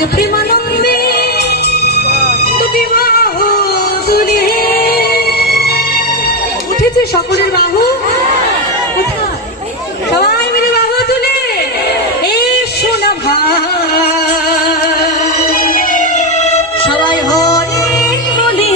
আজ প্রেমানন্দে দুটি বাহু তুলে উঠেছে সকলের বাহু। কোথায়? সবাই মিলে বাহু তুলে এসো না ভাই, সবাই হরে বলি।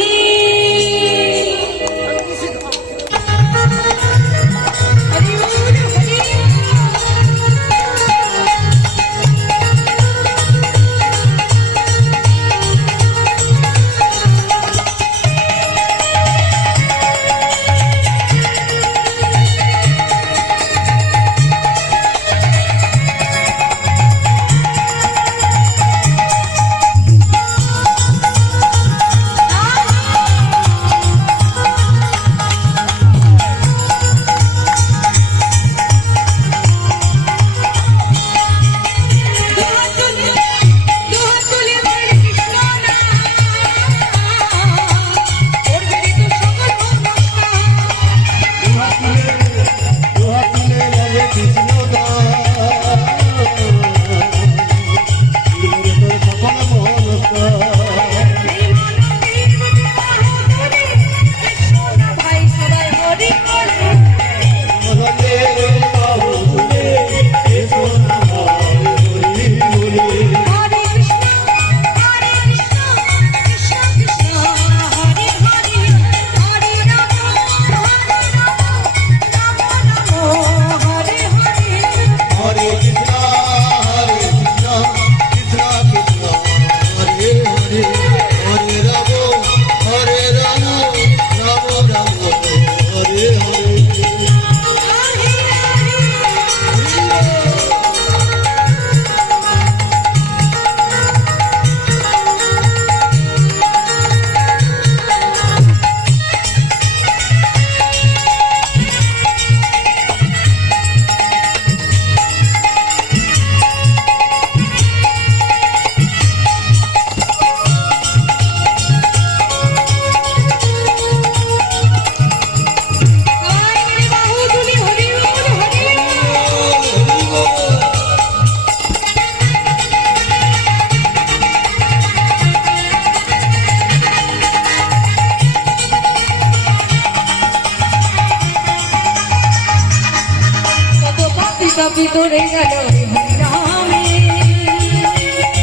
ভিতরে গেল হরিনামে,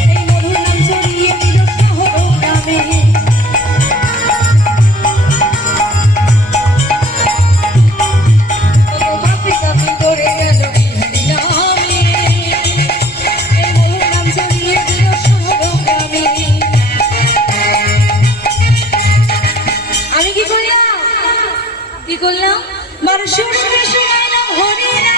এই মধুর নাম ছড়িয়ে দিল শহর গ্রামে। ভিতরে গেল হরিনামে, এই মধুর নাম ছড়িয়ে দিল শহর গ্রামে। আমি কি করলাম? কি করলাম? মানুষের হরিনাম হরিনাম